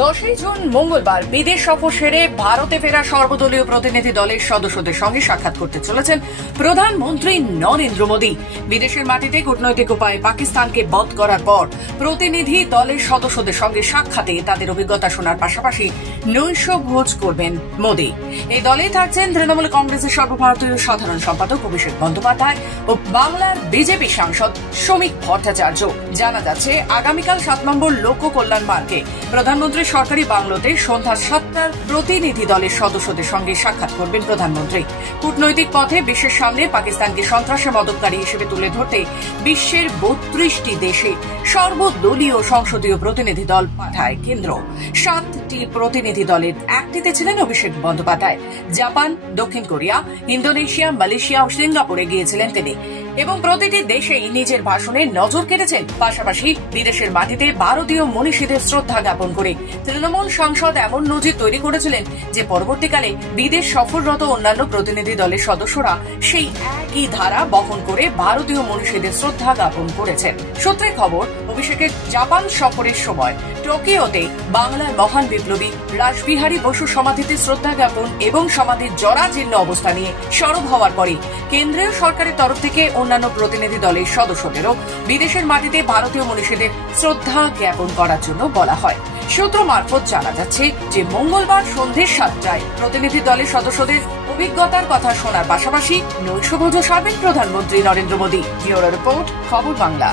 10 June মঙ্গলবার বিদেশ সফর সেরে ভারতে ফেরা সর্বদলীয় প্রতিনিধি দলের সদস্যদের সঙ্গে সাক্ষাৎ করতে চলেছেন প্রধানমন্ত্রী নরেন্দ্র মোদী। বিদেশের মাটিতে কূটনৈতিক উপায়ে পাকিস্তানকে বধ করার পর প্রতিনিধি দলের সদস্যদের সঙ্গে সাক্ষাতে তাদের অভিজ্ঞতা শোনার পাশাপাশি নৈশভোজ করবেন মোদী। এই দলে থাকছেন তৃণমূল কংগ্রেসের সর্বভারতীয় সাধারণ সম্পাদক অভিষেক বন্দ্যোপাধ্যায় ও বাংলার বিজেপি সাংসদ শ্রমিক ভট্টাচার্য। জানা যাচ্ছে আগামীকাল 7 নম্বর লোক কল্যাণ মার্গে প্রধানমন্ত্রী সরকারি বাংলোতে সন্ধ্যা 7টার প্রতিনিধি দলের সদস্যদের সঙ্গে সাক্ষাৎ করবেন প্রধানমন্ত্রী। কূটনৈতিক পথে বিশ্বের সামনে পাকিস্তানকে সন্ত্রাসের মদতকারী হিসেবে তুলে ধরতে বিশ্বের 32টি দেশে সর্বদলীয় সংসদীয় প্রতিনিধি দল পাঠায় কেন্দ্র। 7টি প্রতিনিধি দলের একটিতে ছিলেন অভিষেক বন্দ্যোপাধ্যায়। জাপান, দক্ষিণ কোরিয়া, ইন্দোনেশিয়া, মালয়েশিয়া ও সিঙ্গাপুরে গিয়েছিলেন তিনি এবং প্রতিটি দেশেই নিজের ভাষণে নজর কেটেছেন। পাশাপাশি বিদেশের মাটিতে ভারতীয় মনীষীদের শ্রদ্ধা জ্ঞাপন করে তৃণমূল সাংসদ এমন নজির তৈরি করেছিলেন যে পরবর্তীকালে বিদেশ সফররত অন্যান্য প্রতিনিধি দলের সদস্যরা সেই একই ধারা বহন করে ভারতীয় মনীষীদের শ্রদ্ধা জ্ঞাপন করেছেন। সূত্রে খবর, অভিষেকের জাপান সফরের সময় টোকিওতে বাংলার মহান বিপ্লবী রাসবিহারী বসু সমাধিতে শ্রদ্ধা জ্ঞাপন এবং সমাধির জরাজীর্ণ অবস্থা নিয়ে সরব হওয়ার পরে কেন্দ্রীয় সরকারের তরফ থেকে অন্যান্য প্রতিনিধি দলের সদস্যদেরও বিদেশের মাটিতে ভারতীয় মনীষীদের শ্রদ্ধা জ্ঞাপন করার জন্য বলা হয়। সূত্র মারফত জানা যাচ্ছে যে মঙ্গলবার সন্ধ্যে 7টায় প্রতিনিধি দলের সদস্যদের অভিজ্ঞতার কথা শোনার পাশাপাশি নৈশভোজও সারবেন প্রধানমন্ত্রী নরেন্দ্র মোদী। ব্যুরো রিপোর্ট, খবর বাংলা।